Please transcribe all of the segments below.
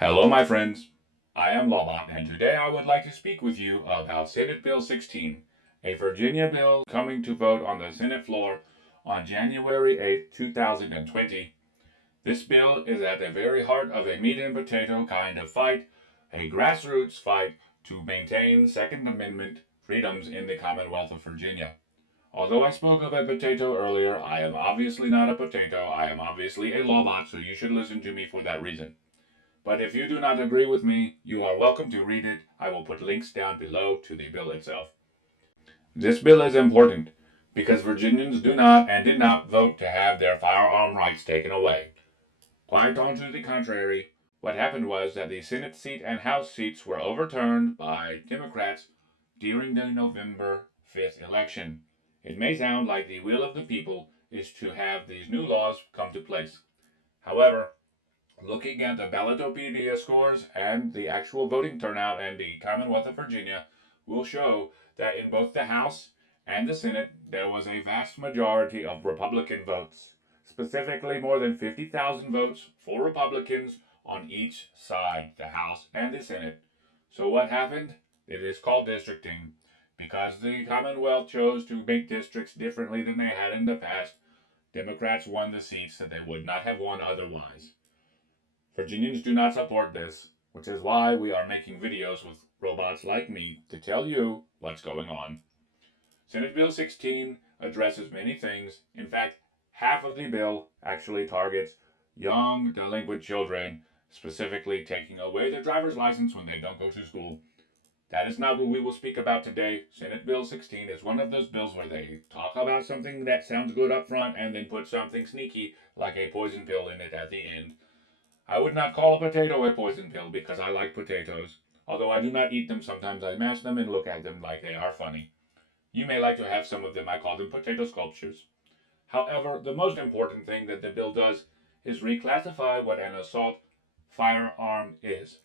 Hello, my friends. I am LawBot, and today I would like to speak with you about Senate Bill 16, a Virginia bill coming to vote on the Senate floor on January 8, 2020. This bill is at the very heart of a meat and potato kind of fight, a grassroots fight to maintain Second Amendment freedoms in the Commonwealth of Virginia. Although I spoke of a potato earlier, I am obviously not a potato. I am obviously a LawBot, so you should listen to me for that reason. But if you do not agree with me, you are welcome to read it. I will put links down below to the bill itself. This bill is important because Virginians do not and did not vote to have their firearm rights taken away. Quite on to the contrary, what happened was that the Senate seat and House seats were overturned by Democrats during the November 5th election. It may sound like the will of the people is to have these new laws come to place. However, looking at the Ballotopedia scores and the actual voting turnout in the Commonwealth of Virginia will show that in both the House and the Senate there was a vast majority of Republican votes, specifically more than 50,000 votes for Republicans on each side, the House and the Senate. So what happened? It is called districting. Because the Commonwealth chose to make districts differently than they had in the past, Democrats won the seats that they would not have won otherwise. Virginians do not support this, which is why we are making videos with robots like me to tell you what's going on. Senate Bill 16 addresses many things. In fact, half of the bill actually targets young delinquent children, specifically taking away their driver's license when they don't go to school. That is not what we will speak about today. Senate Bill 16 is one of those bills where they talk about something that sounds good up front and then put something sneaky like a poison pill in it at the end. I would not call a potato a poison pill because I like potatoes. Although I do not eat them, sometimes I mash them and look at them like they are funny. You may like to have some of them. I call them potato sculptures. However, the most important thing that the bill does is reclassify what an assault firearm is.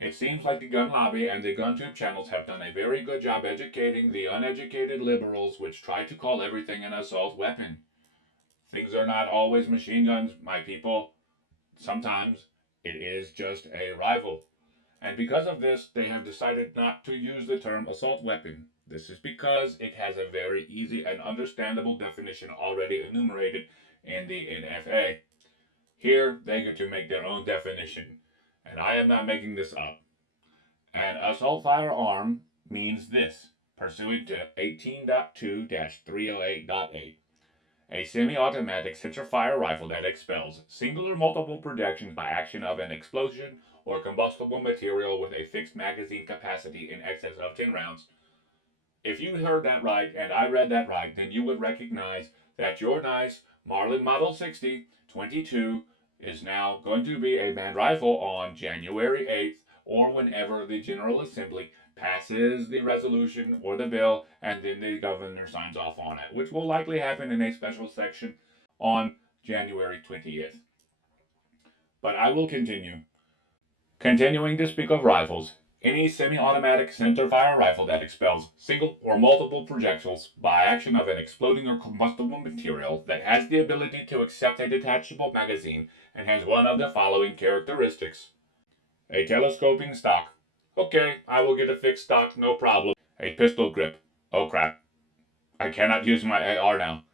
It seems like the gun lobby and the gun tube channels have done a very good job educating the uneducated liberals which try to call everything an assault weapon. Things are not always machine guns, my people. Sometimes it is just a rifle. And because of this, they have decided not to use the term assault weapon. This is because it has a very easy and understandable definition already enumerated in the NFA. Here, they get to make their own definition, and I am not making this up. An assault firearm means this, pursuant to 18.2-308.8. A semi-automatic centerfire rifle that expels single or multiple projections by action of an explosion or combustible material with a fixed magazine capacity in excess of 10 rounds. If you heard that right and I read that right, then you would recognize that your nice Marlin Model 60 22 is now going to be a banned rifle on January 8th or whenever the General Assembly passes the resolution or the bill and then the governor signs off on it, which will likely happen in a special section on January 20th. But I will continue. Continuing to speak of rifles, any semi-automatic centerfire rifle that expels single or multiple projectiles by action of an exploding or combustible material that has the ability to accept a detachable magazine and has one of the following characteristics. A telescoping stock. Okay, I will get a fixed stock, no problem. A pistol grip. Oh crap. I cannot use my AR now.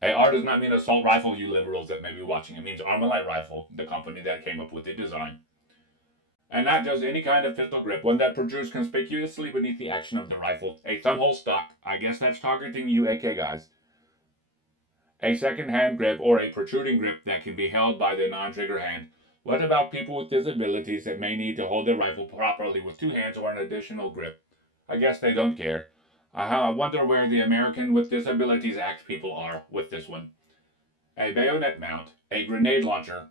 AR does not mean assault rifle, you liberals that may be watching. It means Armalite Rifle, the company that came up with the design. And not just any kind of pistol grip, one that protrudes conspicuously beneath the action of the rifle. A thumbhole stock. I guess that's targeting you AK guys. A second hand grip or a protruding grip that can be held by the non-trigger hand. What about people with disabilities that may need to hold their rifle properly with two hands or an additional grip? I guess they don't care. I wonder where the American with Disabilities Act people are with this one. A bayonet mount. A grenade launcher.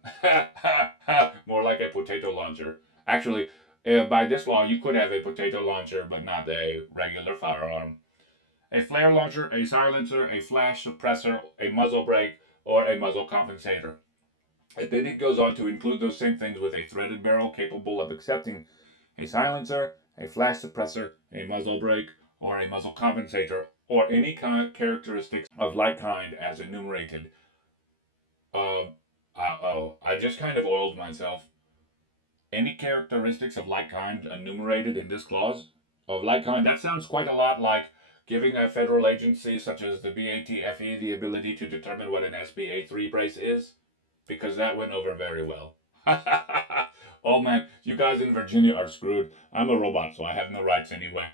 More like a potato launcher. Actually, by this law, you could have a potato launcher, but not a regular firearm. A flare launcher, a silencer, a flash suppressor, a muzzle brake, or a muzzle compensator. And then it goes on to include those same things with a threaded barrel capable of accepting a silencer, a flash suppressor, a muzzle brake, or a muzzle compensator, or any kind of characteristics of like kind as enumerated. I just kind of oiled myself. Any characteristics of like kind enumerated in this clause? Of like kind, that sounds quite a lot like giving a federal agency such as the VA2A the ability to determine what an SBA3 brace is, because that went over very well. Oh man, you guys in Virginia are screwed. I'm a robot, so I have no rights anyway.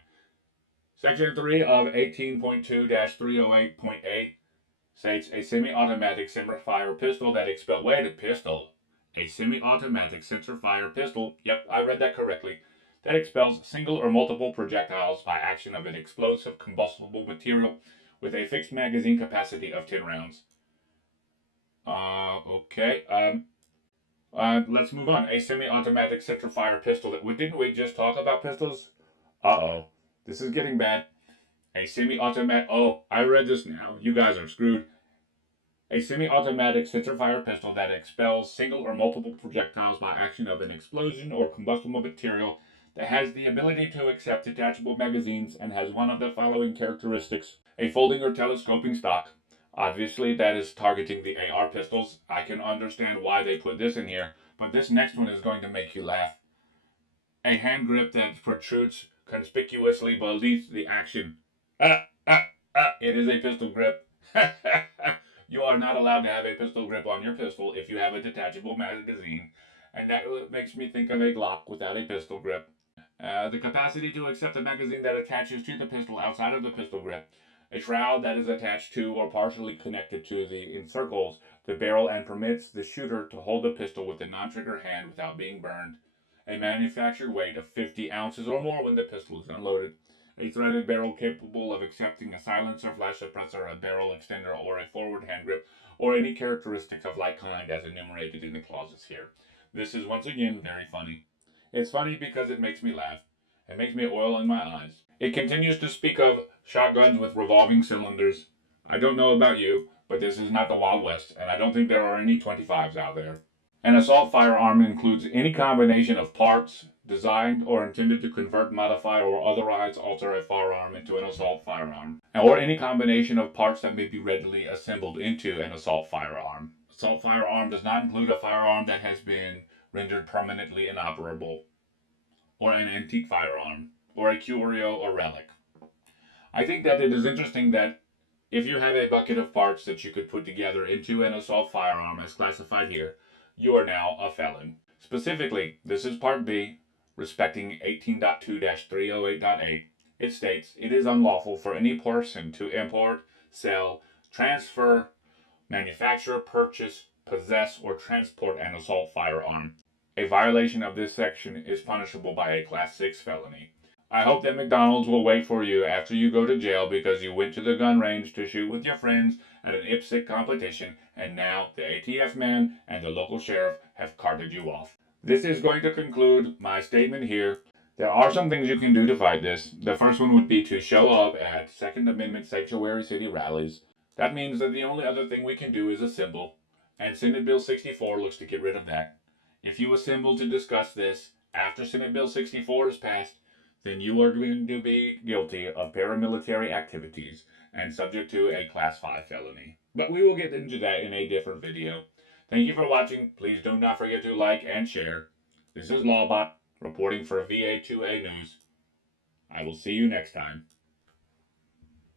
Section 3 of 18.2-308.8 states a semi-automatic centerfire pistol that expels. Wait, a pistol. A semi-automatic centerfire pistol. Yep, I read that correctly. That expels single or multiple projectiles by action of an explosive combustible material with a fixed magazine capacity of 10 rounds. Okay. Let's move on. A semi-automatic centerfire pistol. Didn't we just talk about pistols? Uh-oh. This is getting bad. A semi-automatic. Oh, I read this now. You guys are screwed. A semi-automatic centerfire pistol that expels single or multiple projectiles by action of an explosion or combustible material that has the ability to accept detachable magazines and has one of the following characteristics. A folding or telescoping stock. Obviously, that is targeting the AR pistols. I can understand why they put this in here, but this next one is going to make you laugh. A hand grip that protrudes conspicuously beneath the action. It is a pistol grip. You are not allowed to have a pistol grip on your pistol if you have a detachable magazine, and that makes me think of a Glock without a pistol grip. The capacity to accept a magazine that attaches to the pistol outside of the pistol grip. A shroud that is attached to or partially connected to encircles the barrel and permits the shooter to hold the pistol with a non-trigger hand without being burned. A manufactured weight of 50 ounces or more when the pistol is unloaded. A threaded barrel capable of accepting a silencer, flash suppressor, a barrel extender, or a forward hand grip, or any characteristics of like kind as enumerated in the clauses here. This is once again very funny. It's funny because it makes me laugh. It makes me oil in my eyes. It continues to speak of shotguns with revolving cylinders. I don't know about you, but this is not the Wild West, and I don't think there are any 25s out there. An assault firearm includes any combination of parts designed or intended to convert, modify, or otherwise alter a firearm into an assault firearm, or any combination of parts that may be readily assembled into an assault firearm. Assault firearm does not include a firearm that has been rendered permanently inoperable, or an antique firearm, or a curio or relic. I think that it is interesting that if you have a bucket of parts that you could put together into an assault firearm as classified here, you are now a felon. Specifically, this is Part B, respecting 18.2-308.8. It states, it is unlawful for any person to import, sell, transfer, manufacture, purchase, possess, or transport an assault firearm. A violation of this section is punishable by a Class 6 felony. I hope that McDonald's will wait for you after you go to jail because you went to the gun range to shoot with your friends at an IPSC competition, and now the ATF man and the local sheriff have carted you off. This is going to conclude my statement here. There are some things you can do to fight this. The first one would be to show up at Second Amendment sanctuary city rallies. That means that the only other thing we can do is assemble, and Senate Bill 64 looks to get rid of that. If you assemble to discuss this after Senate Bill 64 is passed, then you are going to be guilty of paramilitary activities and subject to a Class 5 felony. But we will get into that in a different video. Thank you for watching. Please do not forget to like and share. This is LawBot reporting for VA2A News. I will see you next time.